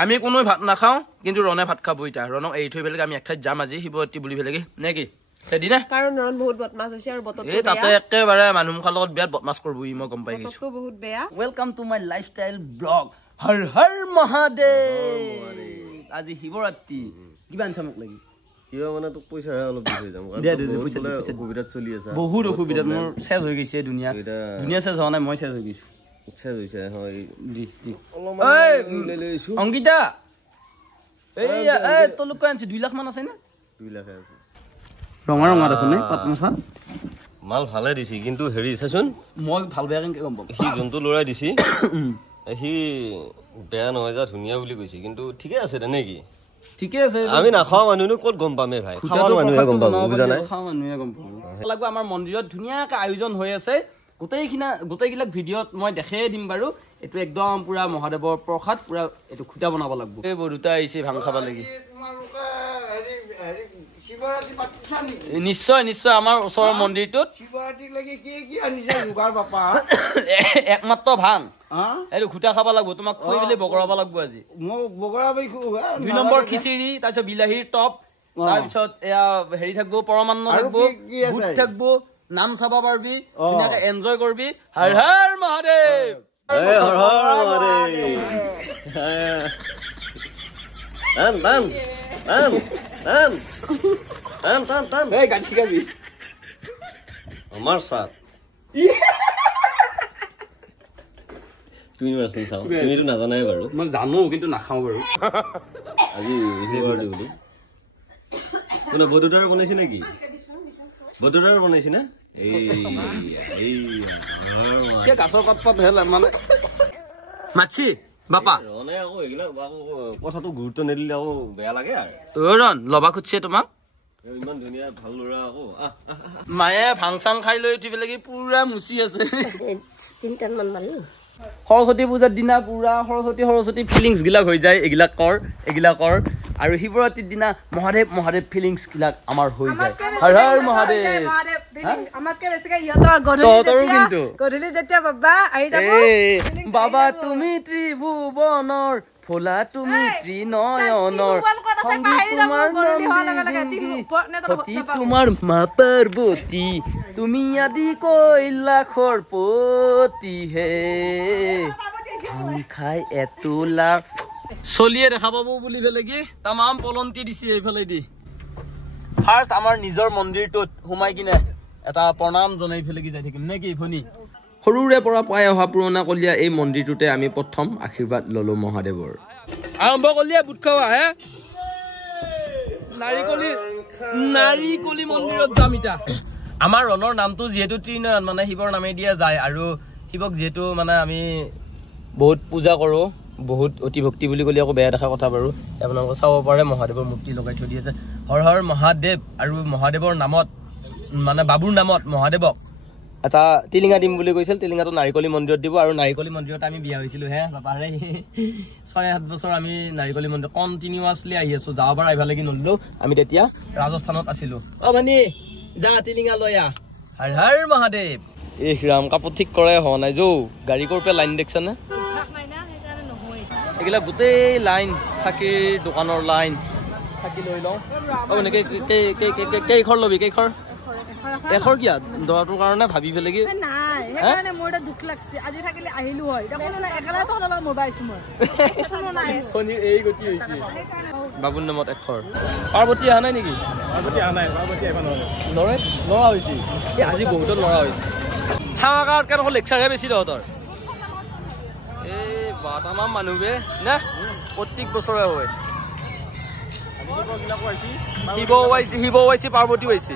আমি কোনো ভাত নাখাওঁ কিন্তু ৰনে ভাত খাব ইটা ৰনক এই থৈ বেলেগ আমি একঠাইত যাম আজি শিৱৰাত্ৰি বুলি বেলেগ নেকি সেদিনা কাৰণ ৰন বহুত বদমাছ হৈছে আৰু বতৰটো এই তাতে একেবাৰে মানুহ মুখৰ লগত বিয়াত বদমাছ কৰিব ই মই গম পাই গৈছো বতৰটো বহুত বেয়া welcome to my lifestyle blog Har Har Mahadev আজি শিৱৰাত্ৰি কিমান চামক লাগি কিবা মানে তো পইচা অলপ দি হৈ যাম কাৰণ অসুবিধাত চলি আছে বহুত অসুবিধাত মোৰ শেষ হৈ গৈছে দুনিয়া শেষ হোৱা নাই মই শেষ হৈ গৈছো শেষ হৈছে হয় দি অংকিতা এই তোলোক কৈ আনছি 2 লাখ মান আছে না 2 লাখ আছে ৰঙা ৰঙা দেখোন পাতমখা মাল ভালে দিছি কিন্তু হেৰি চাচোন মই ভাল বেয়া কেনেকে গম পাম সি জন্তু লৰাই দিছি সি বেয়া নহয় যা ধুনিয়া বুলি কৈছে কিন্তু ঠিকে আছে দে নেকি ঠিকে আছে আমি নাখাও মানুহ ক'ত গম পামে ভাই খাওয়াৰ মানুহে গম পাব বুজা নাই খাওয়া মানুহে গম পাব লাগব আমাৰ মন্দিৰত ধুনিয়াকৈ আয়োজন হৈ আছে গোটেইগিলাক ভিডিঅ'ত মই দেখাই দিম বাৰু এটো একদম পুৰা মহাদেৱৰ প্ৰসাদ পুৰা এটো খুটা বনাব লাগব এই বৰুটা আহিছে ভাং খাবা লাগি নিশ্চয় নিশ্চয় আমাৰ ওচৰৰ মন্দিৰটোত শিৱৰাত্ৰি লাগি কি আনিছে যোগাৰ বাপা একমাত্ৰ ভাং এইটো খুটা খাবা লাগব তোমাক খুই বিলে বগৰাব লাগব আজি মোক বগৰাবই 2 নম্বৰ খিচিৰি তাৰপিছত বিলাহীৰ টপ তাৰপিছত এয়া হেৰি থাকব পৰমান্ন থাকব বুট থাকব নাম চাবা পারবি ধুনিয়াকে এনজয় করবি হর হর মহাদেব এই হর হর মহাদেব টান এই গাঠি খাবি আমার সাথ তুমি মাছন চাও তুমি তো নাজানাই বাৰু মই জানো কিন্তু নাখাও বাৰু আজি শিৱৰাত্ৰি বুলি কোনে বদুদাৰ বনাইছে নেকি বদুদাৰ বনাইছে না কে গাছৰ কটপাত হেল মানে মাছি বাপা ৰনে আকৌ এগিলা কথাটো গুৰুত্ব নিদিলে আকৌ বেয়া লাগে আৰু ৰন লবা খুচছে তোমাক ইমান ধুনিয়া ভাল লৰা আকৌ মায়ে ভাংচাং খাই লৈ উঠি বেলেগি পুৰা মুচি আছে 3 মান মালি সৰস্বতী পূজাৰ দিনা পুৰা সৰস্বতী ফিলিংছ গিলাক হৈ যায় এগিলাক কৰ আৰু শিৱৰাত্ৰিৰ দিনা মহাদেৱ ফিলিংছ গিলাক আমাৰ হৈ যায় হৰ হৰ মহাদেৱ আমাতকে বেছিকে ইহঁতৰ গধূলি যেতিয়া বাবা আহি যাব বাবা তুমি ত্ৰিভুৱনৰ ফুলা তুমি ত্ৰিনয়নৰ তোমাৰ মা পাৰ্বতী তুমি আদি কৈলাশৰ পতি হে খাই এতোলা চলিয়ে দেখা পাব বুলি বেলেগে তামাম পলন্তি দিছে এইফালে দি ফাৰ্ষ্ট আমাৰ নিজৰ মন্দিৰটোত সোমাই কিনে এটা প্ৰণাম জনাই ফেলে যাই থাকিম নে কি ভনী সৰুৰে পৰা পাই অহা পুৰণা কলীয়া এই মন্দিৰটোতে আমি প্ৰথম আশীৰ্বাদ ললো মহাদেৱৰ আৰম্ভ কলীয়া বুট খাৱা হে নাৰিকলি মন্দিৰত যাম ইটা আমাৰ ৰণৰ নামটো যেহেতু ত্ৰিনয়ন মানে শিৱৰ নামে দিয়া যায় আৰু শিৱক যেহেতু মানে আমি বহুত পূজা কৰো বহুত অতি ভক্তি বুলি কলি আকৌ বেয়া দেখা কথা বাৰু আপোনালোকে চাব পাৰে মহাদেৱৰ মূৰ্তি লগাই থৈ দি আছে হৰ হৰ মহাদেৱ আৰু মহাদেৱৰ নামত মানে বাবুৰ নামত মহাদেৱক এটা টিলিঙা দিম বুলি কৈছিল টিলিঙাটো নাৰিকলি মন্দিৰত দিব আৰু নাৰিকলি মন্দিৰত আমি বিয়া হৈছিলো হে বাপাৰে 6-7 বছৰ আমি নাৰিকলি মন্দিৰ কণ্টিনিউৱাছলি আহি আছো যাবাৰ আহিব লাগি নললো আমি তেতিয়া ৰাজস্থানত আছিলো ভনী যা টিলিঙা লৈ আহ হৰ হৰ মহাদেৱ এই ৰাম কাপোৰ ঠিক কৰাই হোৱা নাই যৌ গাড়ী কৰি পেলাই লাইন দেখছা নে এগুলা গোটেই লাইন চাকিৰ দোকানৰ লাইন চাকি লৈ লওঁ এনেকে কেইখৰ লবি কেইখৰ এখৰ কিয়া দৰাটোৰ কাৰণে ভাবি পেলেগি নাই সেইকাৰণে মোৰ এটা দুখ লাগছে আজি থাকিলে আহিলো হয় এটা কোনো নাই একেলা তো অলপ মোবাইল মই কোনো নাই ফোনি এই গতি হৈছে বাবুৰ নামত এখৰ পাৰ্বতী আহা নাই নেকি পাৰ্বতী আহা নাই পাৰ্বতী এখন লৰা হৈছে এই আজি বহুত লৰা হৈছে হাৱাগাঁৱত কেনেকৈ লেকচাৰহে বেছি তহঁতৰ এই বাটামাম মানুহবে না প্ৰত্যেক বছৰে হয় শিৱ ওয়াইছি পাৰ্বতী ওয়াইছি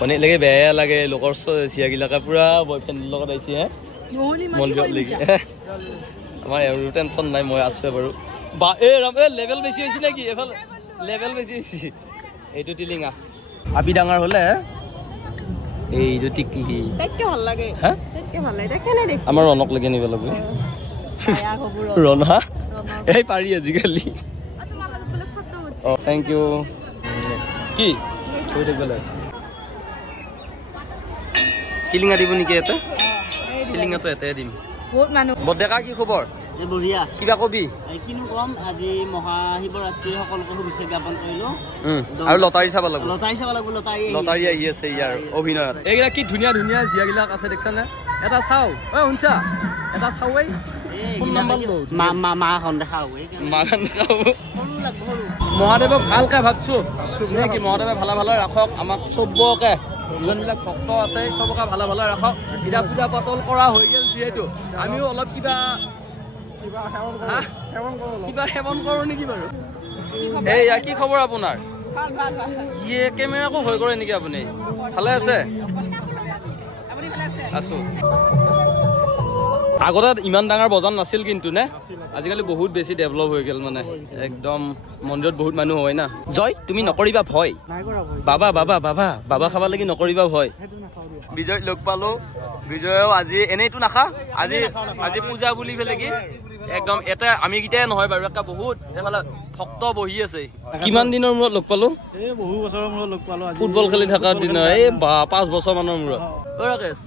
মানে লাগে বেয়া লাগে লোকৰ চিয়াগিলাকে পুৰা বয়ফ্ৰেণ্ডৰ লগত আহিছে হে মন্দিৰত লাগি আমাৰ আৰু টেনচন নাই মই আছো বাৰু বা এই লেভেল বেছি হৈছে নেকি এফালে লেভেল বেছি হৈছে এইটো টিলিঙা আপি ডাঙৰ হলে এইটো টিকি দেখকে ভাল লাগে হা দেখকে ভাল লাগে দেখকে নাই দেখ আমাৰ ৰনক লাগি নিব লাগবে ৰনা এই পাৰি আজিকালি থেংক ইউ কি থৈ থাকিব লাগে টিলিঙা দিব নেকি এটা টিলিঙাটো এটাই দিম বহুত মানুহ বডেকা কি খবৰ বঢ়িয়া কিবা কবি কিনো কম আজি মহাশিৱৰাত্ৰি সকলোকে শুভেচ্ছা জ্ঞাপন কৰিলো আৰু লটাৰী চাব লাগিব লটাৰী আহি আছে ইয়াৰ অভিনয়ত এইবিলাক কি ধুনীয়া ধুনীয়া জীয়াবিলাক আছে দেখিছানে এটা চাও শুনছা এটা চাওৱেই মহাদেৱক ভালকে ভাবছো নে কি মহাদেৱে ভালে ভালে ৰাখক আমাক চবকে যোনবিলাক ভক্ত আছে চবকে ভালে ভালে ৰাখক এতিয়া পূজা পাতল কৰা হৈ গ'ল যিহেতু আমিও অলপ কিবা সেৱন কৰো নেকি বাৰু এইয়া কি খবৰ আপোনাৰ ইয়ে কেমেৰাকো ভয় কৰে নেকি আপুনি ভালে আছে আছো আগতে ইমান ডাঙৰ বজাৰ নাছিল কিন্তু নে আজিকালি বহুত বেছি ডেভেলপ হৈ গ'ল মানে একদম মন্দিৰত বহুত মানুহ হয় না জয় তুমি নকৰিবা ভয় বাবা বাবা বাবা বাবা খাব লাগি নকৰিবা ভয় বিজয় লগ পালো বিজয়ও আজি এনেইতো নাখা আজি আজি পূজা বুলি ফেলে কি একদম এটা আমি গিটাই নহয় বাৰু একটা বহুত এফালে ভক্ত বহি আছে কিমান দিনৰ মূৰত লগ পালো বহু বছৰৰ মূৰত লগ পালো ফুটবল খেলি থকাৰ দিনৰ এই 5 বছৰ মানৰ মূৰত ৰাকেশ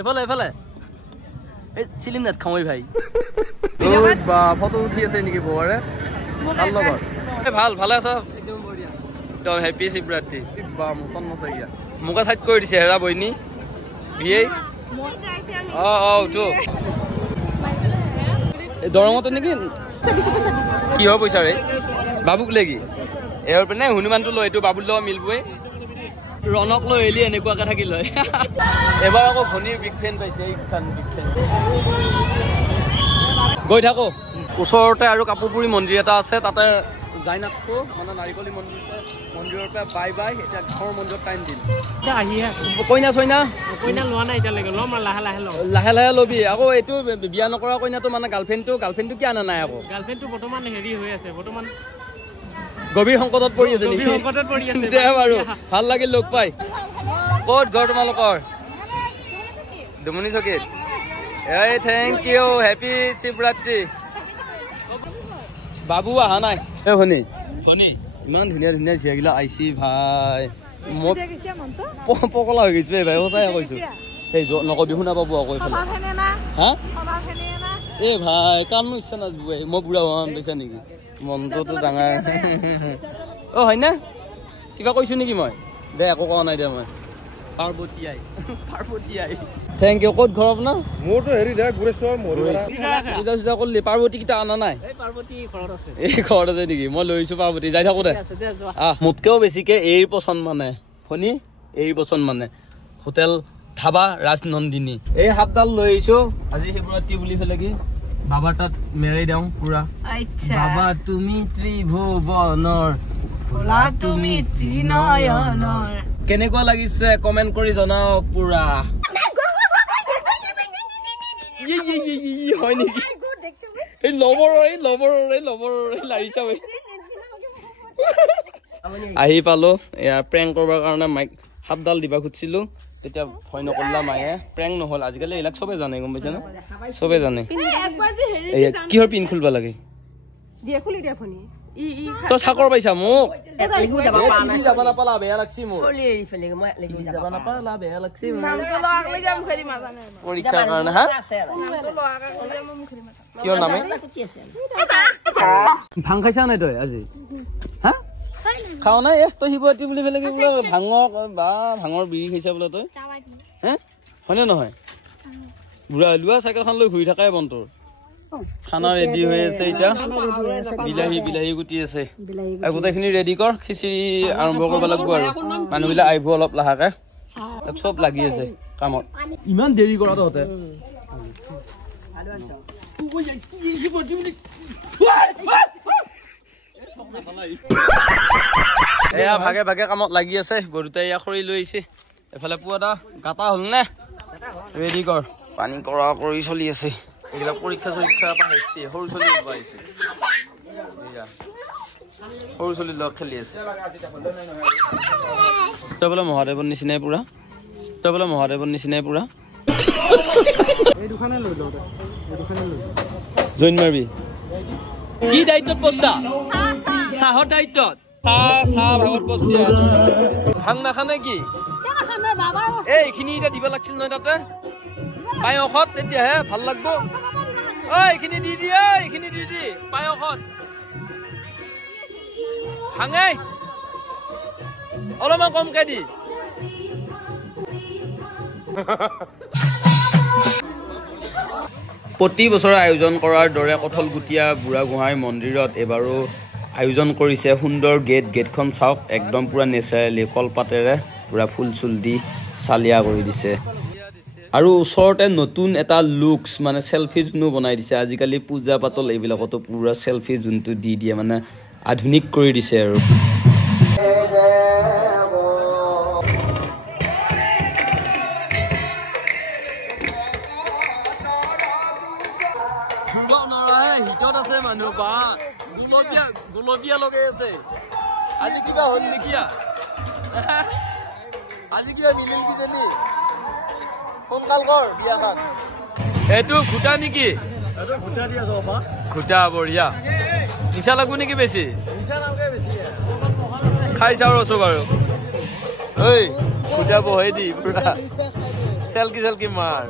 এফালে এফালে এই চিলিণ্ডাৰ খামই ভাই বা ফটো উঠি আছে নেকি বৰে ভাল লগৰ এই ভাল ভালে আছা একদম বঢ়িয়া তো হেপী শিৱৰাত্ৰি বা মুখন নচাইয়া মুকা সাইড কৰি দিছে হেৰা বইনি বিয়ে উঠো দৰঙতে নেকি কিহৰ পইচা ৰে বাবুক লাগি এৰ পিনে হনুমানটো লৈ এইটো বাবুৰ লগত মিলবই ৰণক লৈ এলি এনেকুৱাকে থাকি লয় এবাৰ আকৌ ভনীৰ বিগ ফেন পাইছে এইখন বিগ ফেন গৈ থাকো ওচৰতে আৰু কাপুৰপুৰী মন্দিৰ এটা আছে তাতে যাই নাথো মানে নাৰিকলি মন্দিৰৰ পৰা বাই বাই এতিয়া ঘৰৰ মন্দিৰত টাইম দিম কইনা চইনা লোৱা নাই এতিয়ালৈকে ল'ম লাহে লাহে লাহে লাহে ল'বি আকৌ এইটো বিয়া নকৰা কইনাটো মানে গাৰ্লফ্ৰেণ্ডটো কি আনা নাই আকৌ গাৰ্লফ্ৰেণ্ডটো বৰ্তমান হেৰি হৈ আছে বৰ্তমান গভীৰ সংকটত পৰি আছে নেকি দে বাৰু ভাল লাগিল লগ পাই ক'ত ঘৰ তোমালোকৰ দুমনি চকীত এই থেংক ইউ হেপী শিৱৰাত্ৰি বাবু অহা নাই এই ভনী ইমান ধুনীয়া ধুনীয়া জীয়াগিলা আহিছি ভাই মই পকলা হৈ গৈছো ভাই সঁচাই কৈছো সেই নকবি শুনা পাব আকৌ এইফালে হা এই ভাই কাম ইচ্ছা নাযাব মই বুঢ়া হোৱা পাইছা নেকি মনটোতো ডাঙৰ হয় না কিবা কৈছো নেকি মই দে একো কোৱা নাই দে মই পাৰ্বতী আই থেংক ইউ ক'ত ঘৰ আপোনাৰ মোৰতো হেৰি দে গুৰেশ্বৰ পূজা চূজা কৰিলি পাৰ্বতী কেইটা অনা নাই এই ঘৰত আছে নেকি মই লৈছো পাৰ্বতী যাই থাকো দে মোতকেও বেছিকে এই পচন্দ মানে শুনি এই পচন্দ মানে হোটেল ধাবা ৰাজনন্দিনী এই হাতডাল লৈ আহিছো আজি শিৱৰাত্ৰি বুলি ফেলে কি বাবাৰ তাত মেৰাই দিওঁ পুৰা বাবা তুমি ত্ৰিভুৱনৰ তুমি ত্ৰিনয়নৰ কেনেকুৱা লাগিছে কমেন্ট কৰি জনাওক পুৰা হয় নেকি এই লবৰ লাৰিছা আহি পালো এয়া প্ৰেংক কৰবাৰ কাৰণে মাইক হাতডাল দিবা খুজিছিলো তেতিয়া ভয় নকৰিলা মায়ে প্ৰেংক নহল আজিকালি এইবিলাক চবে জানে গম পাইছে না চবে জানে কিহৰ পিন খুলিব লাগে তই চাকৰ পাইছা মোক যাব নাপালা বেয়া লাগছি মোৰ যাব নাপালা বেয়া লাগছি পৰীক্ষাৰ কাৰণে হা কিয় নামে ভাং খাইছা নাই তই আজি হা খাও নাই তই শিৱৰাত্ৰি বুলি পেলাই বোলে ভাঙৰ বিড়ি খাইছা বোলে তই হে হয়নে নহয় বুঢ়া লোৱা চাইকেলখন লৈ ঘূৰি থাকাই বন্তৰ খানা ৰেডি হৈ আছে এতিয়া বিলাহী গুটি আছে গোটেইখিনি ৰেডি কৰ খিচিৰি আৰম্ভ কৰিব লাগিব আৰু মানুহবিলাক আহিব অলপ লাহেকে চব লাগি আছে কামত ইমান দেৰি কৰা তহঁতে এয়া ভাগে ভাগে কামত লাগি আছে গৰুতে এয়া খৰি লৈ আহিছে এফালে পুৱা গাটা হল নে ৰেডি কৰ পানী কৰা কৰি চলি আছে এইবিলাক পৰীক্ষা পাইছে সৰু চলি আহিছে সৰু চলি লগ খেলি আছে তই বোলে মহাদেৱৰ নিচিনাই পুৰা জইন মাৰবি কি দায়িত্বত পইচা চাহৰ দায়িত্বত চাহ ভাগত পইচা ভাং নাখানে কি এইখিনি এতিয়া দিব লাগিছিল নহয় তাতে পায়সত তেতিয়াহে ভাল লাগব এইখিনি দি দিয়ে এইখিনি দি দি পায়সত ভাঙে অলপমান কমকে দি প্ৰতি বছৰে আয়োজন কৰাৰ দৰে কঠলগুটীয়া বুঢ়াগোহাঁই মন্দিৰত এবাৰো আয়োজন কৰিছে সুন্দৰ গেটখন চাওক একদম পুৰা নেচাৰেলি কলপাতেৰে পুৰা ফুল চুল দি চালিয়া কৰি দিছে আৰু ওচৰতে নতুন এটা লুকছ মানে সেলফি জোনো বনাই দিছে আজিকালি পূজা পাতল এইবিলাকতো পুৰা সেলফি জোনটো দি দিয়ে মানে আধুনিক কৰি দিছে আৰু হিটত আছে মানুহ বা গুলপীয়া লগাই আছে আজি কিবা হল নেকি আজি কিবা মিলিল কিজানি সোনকাল কৰ বিয়াখন এইটো খুটা নেকি খুটা বঢ়িয়া নিচা লাগব নেকি বেছি খাই চাও ৰছো বাৰু ঐ খুটা বহাই দি পুৰা চেলকি মাৰ